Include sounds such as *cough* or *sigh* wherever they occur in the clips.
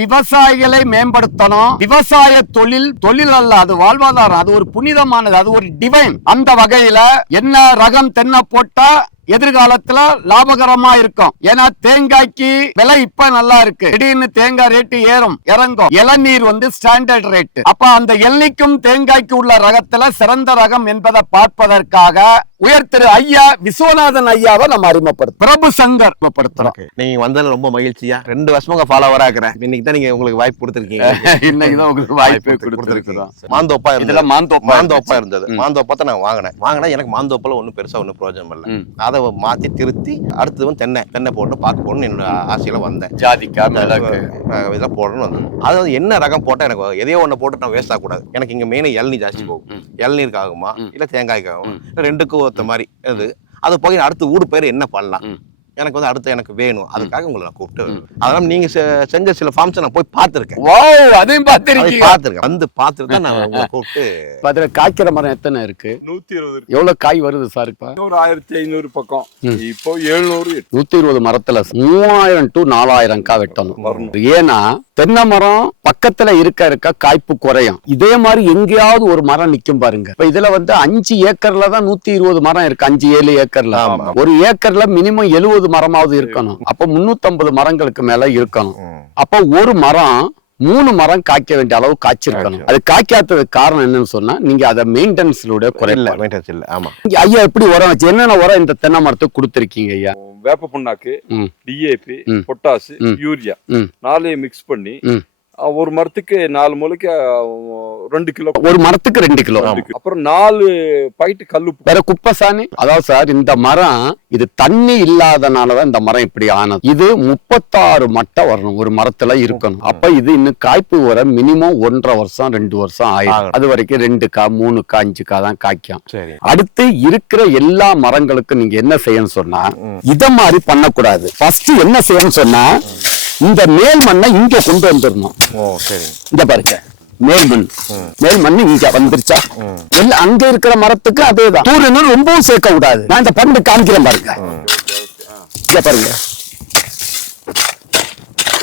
விவசாயிகளை மேம்படுத்தணும். விவசாய தொழில் தொழில் அல்ல அது வாழ்வாதாரம். அது ஒரு புனிதமானது அது ஒரு டிவைன் அந்த வகையில என்ன ரகம் தென்னை போட்டா எதிர்காலத்துல லாபகரமா இருக்கும். ஏன்னா தேங்காய்க்கு விலை இப்ப நல்லா இருக்கு. திடீர்னு தேங்காய் ரேட்டு ஏறும் இறங்கும். இளநீர் வந்து ஸ்டாண்டர்ட் ரேட் அப்ப அந்த எல்லிக்கும் தேங்காய்க்கு உள்ள ரகத்துல சிறந்த ரகம் என்பதை பார்ப்பதற்காக உயர் திரு ஐயா விஸ்வநாதன் ஐயாவை நம்ம அறிமுகப்படுத்தும் பிரபு சங்கர். அறிமுகப்படுத்துறோம். நீங்க வந்ததுல ரொம்ப மகிழ்ச்சியா? ரெண்டு வருஷமா ஃபாலோவரா இருக்கிறேன் இன்னைக்கு தான் நீங்க உங்களுக்கு வாய்ப்பு கொடுத்துருக்கீங்க. *laughs* இன்னைக்கு தான் உங்களுக்கு வாய்ப்பு கொடுத்துருக்கிறோம் மாந்தோப்பா இருந்தது. மாந்தோப்பா மாந்தோப்பா இருந்தது. ம். மாந்தோப்பா தான் நான் வாங்கினேன். வாங்கினா எனக்கு மாந்தோப்பால ஒன்றும் பெருசா ஒன்றும் பிரயோஜனம் இல்லை. அதை மாத்தி திருத்தி அடுத்தது வந்து தென்னை. தென்னை போட்டு பார்க்க போகணும்னு என்னோட ஆசையில வந்தேன். அஹ் இதெல்லாம் போடணும்னு வந்தேன். அது வந்து என்ன ரகம் போட்டா எனக்கு எதையோ ஒண்ணு போட்டு நான் வேஸ்ட் ஆகக்கூடாது. எனக்கு இங்க மெயினாக இளநீர் ஜாஸ்தி போகும். இளநீருக்கு ஆகுமா. இல்ல தேங்காய்க்கு ஆகுமா ரெண்டுக்கும் ஒருத்த மாதிரி. இது அது போய் அடுத்து ஊடு பயிர் என்ன பண்ணலாம். எனக்கு வந்து அடுத்து எனக்கு வேணும். அதுக்காக உங்களை நான் கூப்பிட்டு. அதெல்லாம் நீங்க செஞ்ச சில ஃபார்ம்ஸ் நான் போய் பார்த்துருக்கேன். ஓ அதையும் பார்த்திருக்கீங்க. பார்த்துருக்கேன். வந்து பார்த்துட்டு தான் நான் *laughs* உங்களை கூப்பிட்டு அதுல காய்க்கிற மரம் எத்தனை இருக்கு? நூத்தி இருபது இருக்கு. எவ்வளவு காய் வருது சார் இப்ப? ஒரு ஆயிரத்தி ஐநூறு பக்கம். ம். இப்போ எழுநூறு நூத்தி இருபது மரத்துல மூவாயிரம் டு நாலாயிரம் காய் வெட்டணும். ஏன்னா தென்னை மரம் பக்கத்துல இருக்க இருக்க காய்ப்பு குறையும். இதே மாதிரி எங்கேயாவது ஒரு மரம் நிக்கும் பாருங்க. இப்ப இதுல வந்து அஞ்சு ஏக்கர்ல தான் நூத்தி இருபது மரம் இருக்கு. அஞ்சு ஏழு ஏக்கர்ல. ஒரு ஏக்கர்ல மினிமம் எழுபது மரமாவது இருக்கணும் அப்ப முன்னூத்தி மரங்களுக்கு மேல இருக்கணும். அப்ப ஒரு மரம் மூணு மரம் காய்க்க வேண்டிய அளவு காய்ச்சிருக்கணும் அது காய்க்காததுக்கு காரணம் என்னன்னு சொன்னா நீங்க அதை மெயின்டெனன்ஸ்லோட இல்ல குறையில மெயின்டெனன்ஸ் இல்ல ஆமா ஐயா எப்படி உரம் வச்சு என்னென்ன உரம் இந்த தென்னை மரத்துக்கு கொடுத்துருக்கீங்க ஐயா வேப்ப புண்ணாக்கு. டிஏபி. பொட்டாசு. யூரியா ம். நாலையும் மிக்ஸ் பண்ணி ஒரு மரத்துக்கு நாலு மூலைக்கு அஹ், ரெண்டு கிலோ. ஒரு மரத்துக்கு ரெண்டு கிலோ. அப்புறம் நாலு பாக்கெட் கல்லுப்பு வேற குப்பை சாணி அதாவது சார் இந்த மரம் இது தண்ணி இல்லாதனாலதான் இந்த மரம் இப்படி ஆனது. இது முப்பத்தாறு மட்டை வரணும் ஒரு மரத்துல இருக்கணும். அப்ப இது இன்னும் காய்ப்பு வர மினிமம் ஒன்றரை வருஷம் ரெண்டு வருஷம் ஆயிடும். அது வரைக்கும் ரெண்டு கா மூணு கா அஞ்சு கா தான் காய்க்கும். சரி. அடுத்து இருக்கிற எல்லா மரங்களுக்கும் நீங்க என்ன செய்யணும் சொன்னா. இத மாதிரி பண்ணக்கூடாது. ஃபர்ஸ்ட் என்ன செய்யணும் சொன்னா இந்த மேல் மண்ணை இங்க கொண்டு வந்துடணும். இங்க பாருங்க. மேல் மண். மேல் மண் இங்க வந்துருச்சா. எல்லாம் அங்க இருக்கிற மரத்துக்கு அதேதான். தூரணும் ரொம்பவும் சேர்க்க கூடாது. நான் இந்த பண்டு காமிக்கிறேன் பாருங்க. இங்க பாருங்க.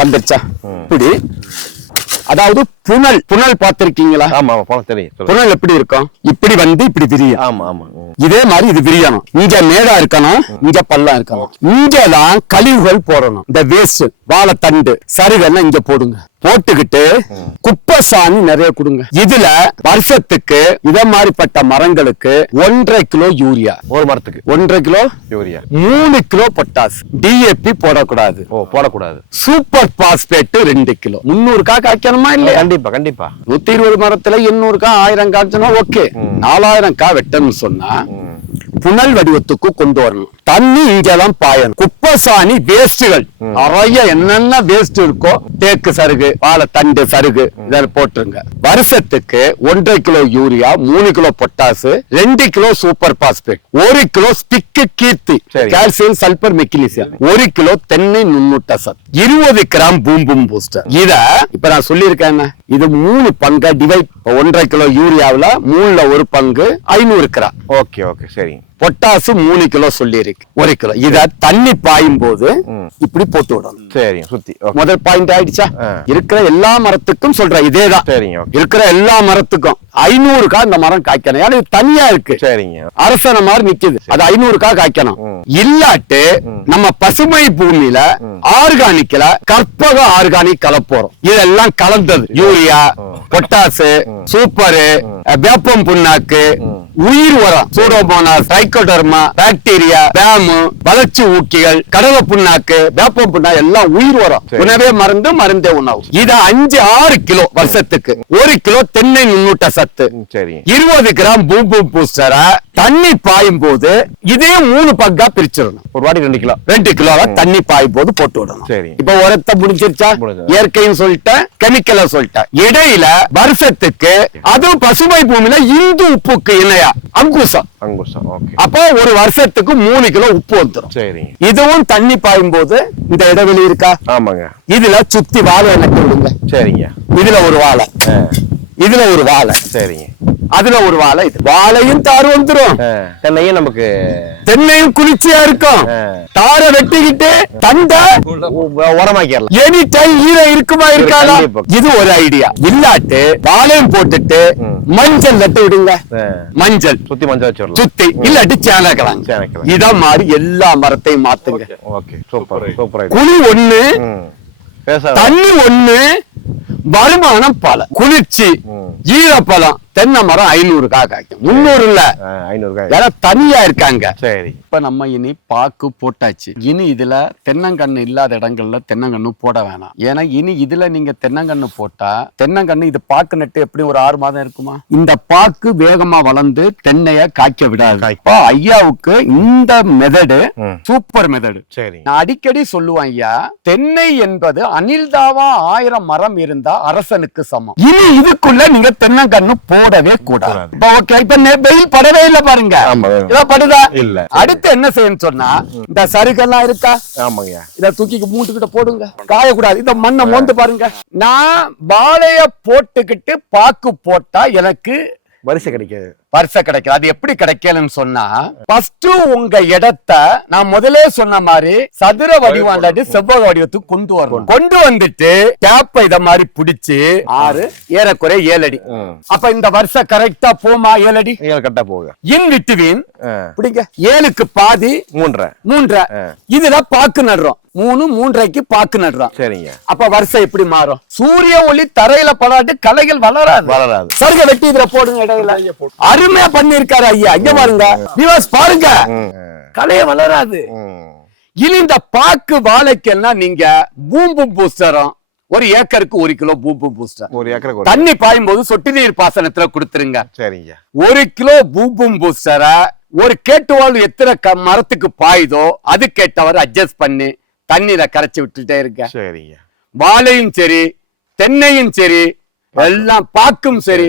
வந்துருச்சா. இப்படி. அதாவது புனல் புனல் பார்த்திருக்கீங்களா? ஆமா ஆமா போன தெரியும். புனல் எப்படி இருக்கும்? இப்படி வந்து இப்படி விரியும். ஆமா ஆமா. இதே மாதிரி இது விரியணும். இங்க மேடா இருக்கணும் இங்க பள்ளம் இருக்கணும். இங்கதான் கழிவுகள் போடணும். இந்த வேஸ்ட் வாழைத்தண்டு சருகெல்லாம் இங்க போடுங்க. போட்டுக்கிட்டு குப்பை சாணி நிறைய கொடுங்க. இதுல வருஷத்துக்கு இத மாதிரிப்பட்ட மரங்களுக்கு ஒன்றரை கிலோ யூரியா. ஒரு மரத்துக்கு. ஒன்றரை கிலோ யூரியா. மூணு கிலோ பொட்டாஸ் டிஏபி போடக்கூடாது. ஓ போடக்கூடாது. சூப்பர் பாஸ்பேட் ரெண்டு கிலோ. முன்னூறு கா காய்க்கணுமா இல்லையா? கண்டிப்பா கண்டிப்பா. நூத்தி இருபது மரத்துல எண்ணூறு கா ஆயிரம் காய்ச்சனா ஓகே. நாலாயிரம் கா வெட்டணும்னு சொன்னா. புனல் வடிவத்துக்கு கொண்டு வரணும். தண்ணி இங்கெல்லாம் பாயணும். குப்பை சாணி வேஸ்டுகள் நிறைய என்னென்ன வேஸ்ட் இருக்கோ தேக்கு சருகு வாழை தண்டு சருகு இதெல்லாம் போட்டுருங்க. வருஷத்துக்கு ஒன்றரை கிலோ யூரியா மூணு கிலோ பொட்டாசு ரெண்டு கிலோ சூப்பர் பாஸ்பேட் ஒரு kilo SPIC Keerthi. Calcium sulphur magnesium ஒரு கிலோ தென்னை நுண்ணூட்ட சத் இருபது கிராம் பூம் பூம் பூஸ்டர் இத இப்ப நான் சொல்லியிருக்கேன்? இது மூணு பங்கா டிவைட் ஒன்றரை கிலோ யூரியாவுல மூணுல ஒரு பங்கு ஐநூறு கிராம். ஓகே ஓகே சரி. பொட்டாசு மூணு கிலோ சொல்லியிருக்கு. ஒரு கிலோ. இத தண்ணி பாயும் போது. இப்படி போட்டு விடணும். சரி சுத்தி. முதல் பாயிண்ட் ஆயிடுச்சா. இருக்கிற எல்லா மரத்துக்கும் சொல்றேன் இதேதான். சரிங்க இருக்கிற எல்லா மரத்துக்கும். ஐநூறுக்கா இந்த மரம் காய்க்கணும். ஏன்னா இது தனியா இருக்கு. சரிங்க. அரசன மாதிரி நிக்குது. அது ஐநூறுக்கா காய்க்கணும். இல்லாட்டு நம்ம பசுமை பூமியில ஆர்கானிக்ல கற்பக ஆர்கானிக் கலப்போறோம் இதெல்லாம் கலந்தது. யூரியா பொட்டாசு சூப்பரு வேப்பம் புண்ணாக்கு உயிர் உரம் சூடோமோனாஸ் ட்ரைகோடர்மா பாக்டீரியா பேமு வளர்ச்சி ஊக்கிகள் கடலை புண்ணாக்கு வேப்பம் புண்ணாக்கு எல்லாம் உயிர் உரம். உணவே மருந்து மருந்தே உணவு. இது அஞ்சு ஆறு கிலோ வருஷத்துக்கு. ஒரு கிலோ தென்னை நுண்ணூட்ட சத்து. இருபது கிராம் பூம் பூம் பூஸ்டரை தண்ணி பாயும் போது இதே மூணு பக்கா பிரிச்சிடணும். ஒரு வாட்டி ரெண்டு கிலோ. ரெண்டு கிலோ தண்ணி பாயும் போது போட்டு விடணும். இப்ப உரத்தை முடிஞ்சிருச்சா. இயற்கைன்னு சொல்லிட்டேன். கெமிக்கல சொல்லிட்டேன் இடையில வருஷத்துக்கு அதுவும் பசுமை பூமியில இந்து உப்புக்கு இணையா அங்குசம். அங்குசம் ஓகே அப்போ ஒரு வருஷத்துக்கு மூணு கிலோ உப்பு வந்துடும் சரிங்க இதுவும் தண்ணி பாயும் போது இந்த இடைவெளி இருக்கா? ஆமாங்க. இதுல சுத்தி வாழை நட்டு விடுங்க சரிங்க. இதுல ஒரு வாழை. இதுல ஒரு வாழை. சரிங்க. அதுல ஒரு வாழை. இது வாழையும் தார் வந்துரும் தென்னையும் நமக்கு தென்னையும் குளிர்ச்சியா இருக்கும். தாரை வெட்டிக்கிட்டு தண்டை உ- உரமாக்கிடலாம். எனி டைம் ஈரம் இருக்குமா இருக்காதா. இது ஒரு ஐடியா இல்லாட்டு வாழையும் போட்டுட்டு. மஞ்சள் நட்டு விடுங்க. மஞ்சள். சுத்தி மஞ்சள் வச்சிடலாம். சுத்தி. இல்லாட்டி சேனக்கலாம் சேனக்கிழங்கு. இத மாதிரி எல்லா மரத்தையும் மாத்துங்க. ஓகே. சூப்பர். சூப்பர். குழி ஒண்ணு தண்ணி ஒண்ணு வருமானம் பல. குளிர்ச்சி. ம். தென்னை மரம் ஐநூறு காய்க்கும் முன்னூறு இல்ல ஐநூறு காய் ஏன்னா தனியா இருக்காங்க. சரி. இப்ப நம்ம இனி பாக்கு போட்டாச்சு. இனி இதுல தென்னங்கண்ணு இல்லாத இடங்கள்ல தென்னங்கண்ணு போட வேணாம். ஏன்னா இனி இதுல நீங்க தென்னங்கண்ணு போட்டா தென்னங்கண்ணு இது பாக்கு நட்டு எப்படி ஒரு ஆறு மாதம் இருக்குமா? இந்த பாக்கு வேகமா வளர்ந்து தென்னைய காய்க்க விடாது. இப்போ ஐயாவுக்கு இந்த மெதடு. சூப்பர் மெதடு. சரி. நான் அடிக்கடி சொல்லுவேன் ஐயா தென்னை என்பது அனில்தாவா ஆயிரம் மரம் இருந்தா அரசனுக்கு சமம். இனி இதுக்குள்ள நீங்க தென்னங்கண்ணு போடவே கூடாது. ஓகே இப்ப வெயில் படவே இல்ல பாருங்க. இத படுதா? இல்ல. அடுத்து என்ன செய்யணும் சொன்னா இந்த சருகெல்லாம் இருக்கா? ஆமாங்கய்யா இத தூக்கி மூட்டுக்கிட்ட போடுங்க. காயக்கூடாது. இந்த மண்ணை மோந்து பாருங்க. நான் வாழைய போட்டுக்கிட்டு பாக்கு போட்டா எனக்கு வரிசை கிடைக்காது. வருஷம் கிடைக்கும் அது எப்படி கிடைக்கலன்னு சொன்னா ஃபர்ஸ்ட் உங்க இடத்த நான் முதலே சொன்ன மாதிரி சதுர வடிவம் இல்லாட்டி செவ்வக வடிவத்துக்கு கொண்டு வரணும். கொண்டு வந்துட்டு கேப்ப இத மாதிரி பிடிச்சு ஆறு ஏறக்குறைய ஏழு அடி. அப்ப இந்த வருஷம் கரெக்டா போமா ஏழு அடி? ஏழு கட்டா போகுது. இன் விட்டுவீன் பிடிங்க. ஏழுக்கு பாதி மூன்றரை. மூன்றரை. இதுல பாக்கு நடுறோம். மூணு மூன்றரைக்கு பாக்கு நடுறோம். சரிங்க. அப்ப வருஷம் எப்படி மாறும்? சூரிய ஒளி தரையில படாட்டு கலைகள் வளராது. வளராது. சருக வெட்டி இதுல போடுங்க இடையில. அருமையா பண்ணிருக்காரு ஐயா. இங்க பாருங்க. விவாஸ் பாருங்க. கலைய வளராது. இனி இந்த பாக்கு வாழைக்கெல்லாம் நீங்க பூம்பு பூஸ்டரும் ஒரு ஏக்கருக்கு ஒரு கிலோ பூம்பு பூஸ்டர் ஒரு ஏக்கருக்கு தண்ணி பாயும் போது சொட்டு நீர் பாசனத்துல கொடுத்துருங்க. சரிங்க. ஒரு கிலோ பூம்பும் பூஸ்டரை ஒரு கேட்டுவாள் எத்தனை மரத்துக்கு பாயுதோ அது கேட்டவர் அட்ஜஸ்ட் பண்ணி தண்ணீரை கரைச்சி விட்டுட்டே இருக்க சரிங்க. வாழையும் சரி தென்னையும் சரி எல்லாம் பாக்கும் சரி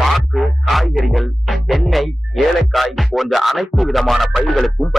பாக்கு காய்கறிகள் தென்னை ஏலக்காய் போன்ற அனைத்து விதமான பயிர்களுக்கும் பயன்படுத்தலாம்